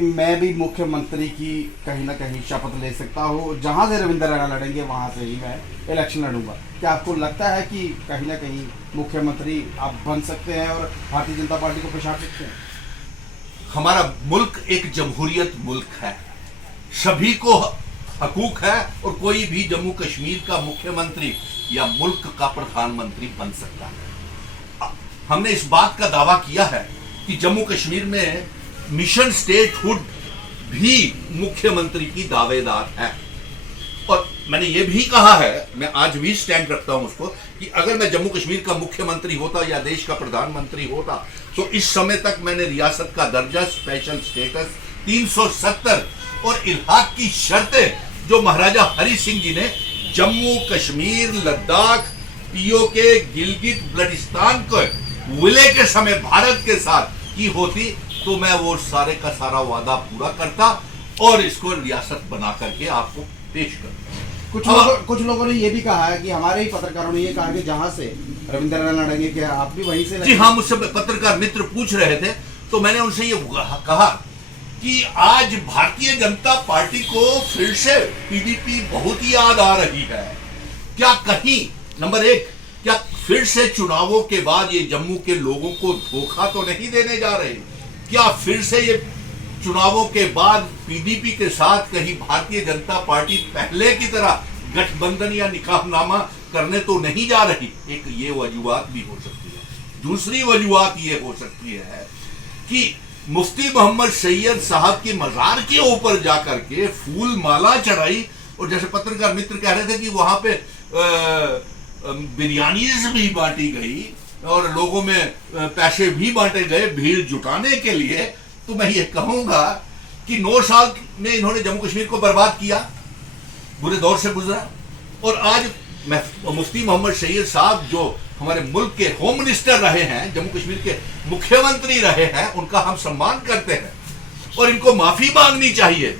मैं भी मुख्यमंत्री की कहीं ना कहीं शपथ ले सकता हूँ। जहाँ से रविंद्र रैना लड़ेंगे वहाँ से ही मैं इलेक्शन लड़ूंगा। क्या आपको लगता है कि कहीं ना कहीं मुख्यमंत्री आप बन सकते हैं और भारतीय जनता पार्टी को पिछाड़ सकते हैं? हमारा मुल्क एक जमहूरियत मुल्क है, सभी को हकूक है और कोई भी जम्मू कश्मीर का मुख्यमंत्री या मुल्क का प्रधानमंत्री बन सकता है। हमने इस बात का दावा किया है कि जम्मू कश्मीर में मिशन स्टेटहुड भी मुख्यमंत्री की दावेदार है। और मैंने ये भी कहा है, मैं आज भी स्टैंड रखता हूं उसको, कि अगर मैं जम्मू कश्मीर का मुख्यमंत्री होता या देश का प्रधानमंत्री होता तो इस समय तक मैंने रियासत का दर्जा, स्पेशल स्टेटस, 370 और इल्हाक की शर्तें जो महाराजा हरि सिंह जी ने जम्मू कश्मीर, लद्दाख, पीओके, गिलगित बल्टिस्तान को विलय के समय भारत के साथ की होती तो मैं वो सारे का सारा वादा पूरा करता और इसको रियासत बना करके आपको पेश करता। कुछ लोगों ने ये भी कहा है कि हमारे ही पत्रकारों ने ये कहा कि जहां से रविंद्र रैना लड़ेंगे, क्या आप भी वहीं से? जी हाँ, मुझसे पत्रकार मित्र पूछ रहे थे तो मैंने उनसे ये कहा कि आज भारतीय जनता पार्टी को फिर से पीडीपी बहुत याद आ रही है। क्या कहीं नंबर एक, क्या फिर से चुनावों के बाद ये जम्मू के लोगों को धोखा तो नहीं देने जा रहे? क्या फिर से ये चुनावों के बाद पीडीपी के साथ कहीं भारतीय जनता पार्टी पहले की तरह गठबंधन या निकाहनामा करने तो नहीं जा रही? एक ये वजूहात भी हो सकती है। दूसरी वजूहात ये हो सकती है कि मुफ्ती मोहम्मद सैयद साहब की मजार के ऊपर जाकर के फूल माला चढ़ाई और जैसे पत्रकार मित्र कह रहे थे कि वहां पे बिरयानीज भी बांटी गई और लोगों में पैसे भी बांटे गए भीड़ जुटाने के लिए। तो मैं ये कहूंगा कि 9 साल में इन्होंने जम्मू कश्मीर को बर्बाद किया, बुरे दौर से गुजरा, और आज मुफ्ती मोहम्मद सैयद साहब जो हमारे मुल्क के होम मिनिस्टर रहे हैं, जम्मू कश्मीर के मुख्यमंत्री रहे हैं, उनका हम सम्मान करते हैं और इनको माफी मांगनी चाहिए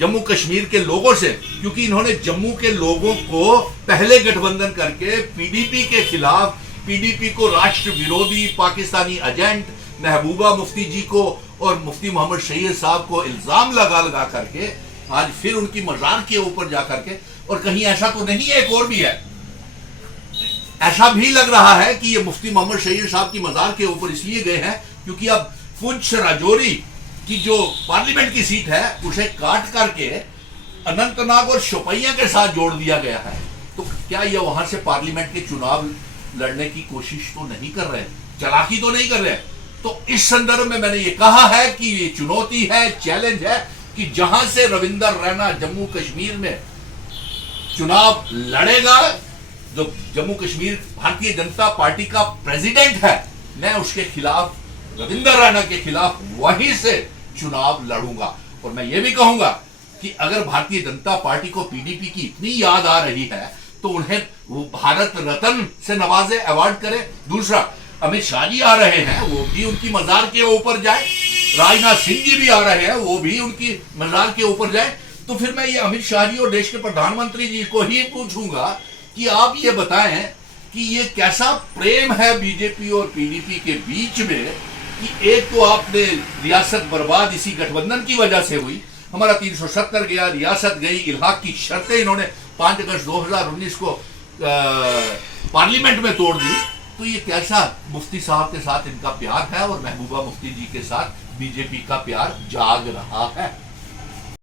जम्मू कश्मीर के लोगों से, क्योंकि इन्होंने जम्मू के लोगों को पहले गठबंधन करके पीडीपी के खिलाफ, पीडीपी को राष्ट्र विरोधी पाकिस्तानी एजेंट महबूबा मुफ्ती जी को और मुफ्ती मोहम्मद सैयद साहब को इल्जाम लगा करके आज फिर उनकी मजार के ऊपर जाकर के, और कहीं ऐसा तो नहीं है, एक और भी है, ऐसा भी लग रहा है कि ये मुफ्ती मोहम्मद सैयद साहब की मजार के ऊपर इसलिए गए हैं क्योंकि अब पुंछ राजौरी की जो पार्लियामेंट की सीट है उसे काट करके अनंतनाग और शोपियां के साथ जोड़ दिया गया है। तो क्या ये वहां से पार्लियामेंट के चुनाव लड़ने की कोशिश तो नहीं कर रहे, चालाकी तो नहीं कर रहे? तो इस संदर्भ में मैंने ये कहा है कि ये चुनौती है, चैलेंज है कि जहां से रविंद्र रैना जम्मू कश्मीर में चुनाव लड़ेगा, जो जम्मू कश्मीर भारतीय जनता पार्टी का प्रेसिडेंट है, मैं उसके खिलाफ, रविंद्र रैना के खिलाफ वहीं से चुनाव लड़ूंगा। और मैं ये भी कहूंगा कि अगर भारतीय जनता पार्टी को पीडीपी की इतनी याद आ रही है तो उन्हें वो भारत रत्न से नवाजे, अवार्ड करे। दूसरा, अमित शाह जी आ रहे हैं, वो भी उनकी मजार के ऊपर जाए, राजनाथ सिंह जी भी आ रहे हैं, वो भी उनकी मजार के ऊपर जाए। तो फिर मैं ये अमित शाह जी और देश के प्रधानमंत्री जी को ही पूछूंगा कि आप ये बताएं कि ये कैसा प्रेम है बीजेपी और पीडीपी के बीच में कि एक तो आपने रियासत बर्बाद इसी गठबंधन की वजह से हुई, हमारा 370 गया, रियासत गई, इल्हाक की शर्तें इन्होंने 5 अगस्त 2019 को पार्लियामेंट में तोड़ दी। तो ये कैसा मुफ्ती साहब के साथ इनका प्यार है और महबूबा मुफ्ती जी के साथ बीजेपी का प्यार जाग रहा है।